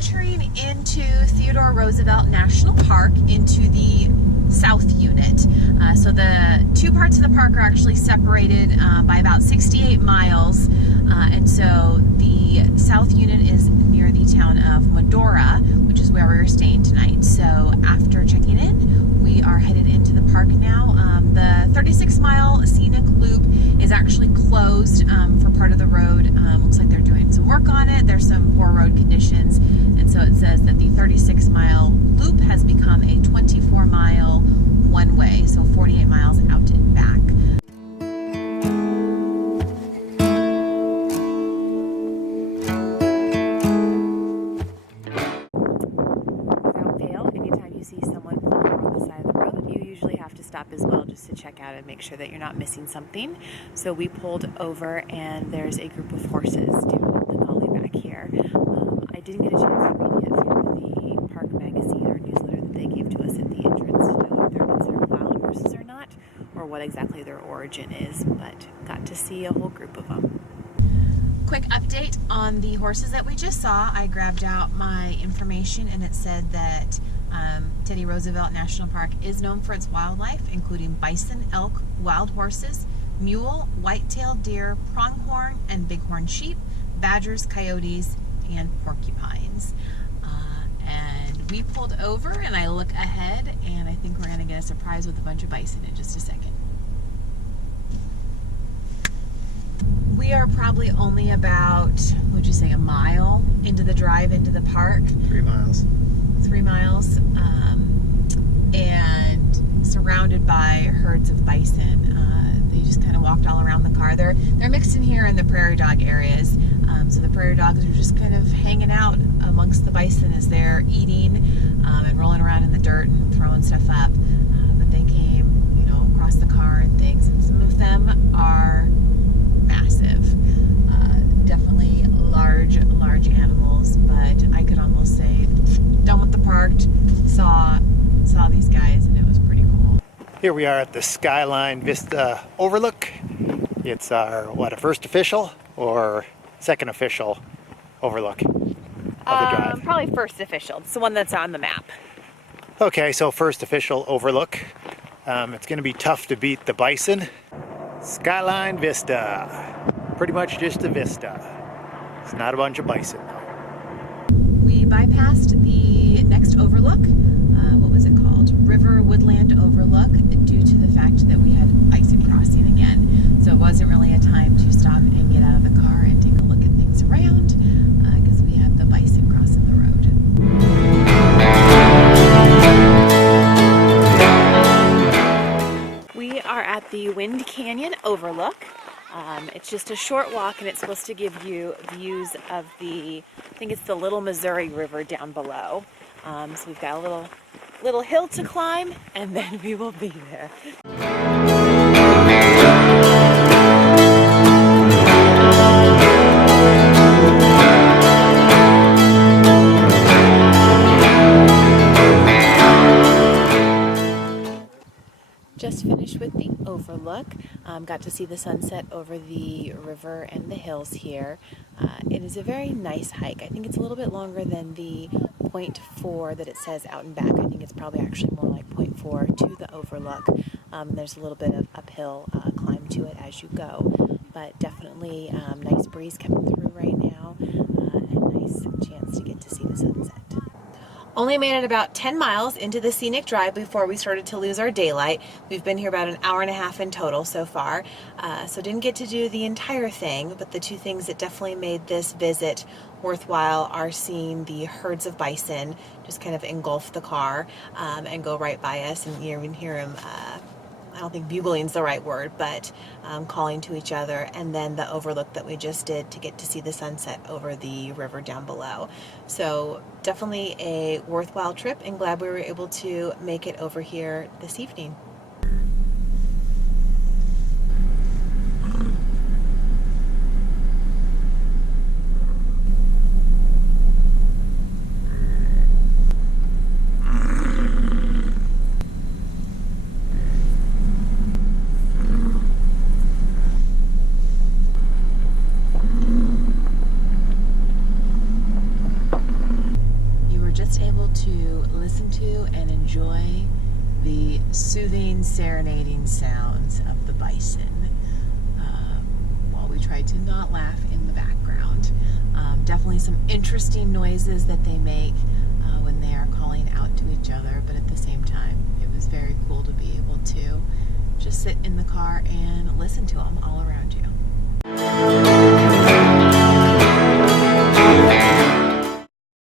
entering into Theodore Roosevelt National Park into the south unit. So the two parts of the park are actually separated by about 68 miles. And so the south unit is near the town of Medora, which is where we were staying tonight. So after checking in, we are headed into the park now. The 36-mile scenic loop is actually closed for part of the road. Looks like they're doing some work on it. There's some poor road conditions. And so it says that the 36-mile loop has become a 24-mile one-way, so 48 miles out and back. Without fail, anytime you see someone pulling on the side of the road, you usually have to stop as well just to check out and make sure that you're not missing something. So we pulled over and there's a group of horses down the gully back here. I didn't get a chance to read yet through the park magazine or newsletter that they gave to us at the entrance to know if they're considered wild horses or not, or what exactly their origin is, but got to see a whole group of them. Quick update on the horses that we just saw. I grabbed out my information and it said that Teddy Roosevelt National Park is known for its wildlife, including bison, elk, wild horses, mule, white-tailed deer, pronghorn and bighorn sheep, badgers, coyotes, and porcupines. And we pulled over and I look ahead and I think we're going to get a surprise with a bunch of bison in just a second. We are probably only about, would you say, a mile into the drive into the park. 3 miles. 3 miles. And surrounded by herds of bison. They just kind of walked all around the car. They're mixed in here in the prairie dog areas. So the prairie dogs are just kind of hanging out amongst the bison as they're eating and rolling around in the dirt and throwing stuff up. But they came, you know, across the car and things. And some of them are massive. Definitely large animals. But I could almost say, done with the park, saw these guys, and it was pretty cool. Here we are at the Skyline Vista Overlook. It's our, a first official or second official overlook of the drive? Probably first official. It's the one that's on the map. Okay, so first official overlook. It's going to be tough to beat the Bison. Skyline Vista. Pretty much just a vista. It's not a bunch of bison. We bypassed the next overlook. What was it called? Woodland Overlook, due to the fact that we had bison crossing again. So it wasn't really a time to stop and get out of the car and take a look at things around because we had the bison crossing the road. We are at the Wind Canyon Overlook. It's just a short walk and it's supposed to give you views of I think it's the Little Missouri River down below. So we've got a little hill to climb and then we will be there. Just finished with the overlook. Got to see the sunset over the river and the hills here. It is a very nice hike. I think it's a little bit longer than the 0.4 that it says out and back. I think it's probably actually more like 0.4 to the overlook. There's a little bit of uphill climb to it as you go, but definitely nice breeze coming through right now and nice chance to get to see the sunset. Only made it about 10 miles into the Scenic Drive before we started to lose our daylight. We've been here about an hour and a half in total so far, so didn't get to do the entire thing, but the two things that definitely made this visit worthwhile are seeing the herds of bison just kind of engulf the car and go right by us, and you can hear them, I don't think bugling is the right word, but calling to each other, and then the overlook that we just did to get to see the sunset over the river down below. So definitely a worthwhile trip, and glad we were able to make it over here this evening. to listen to and enjoy the soothing, serenading sounds of the bison while we tried to not laugh in the background. Definitely some interesting noises that they make when they are calling out to each other, but at the same time, it was very cool to be able to just sit in the car and listen to them all around you.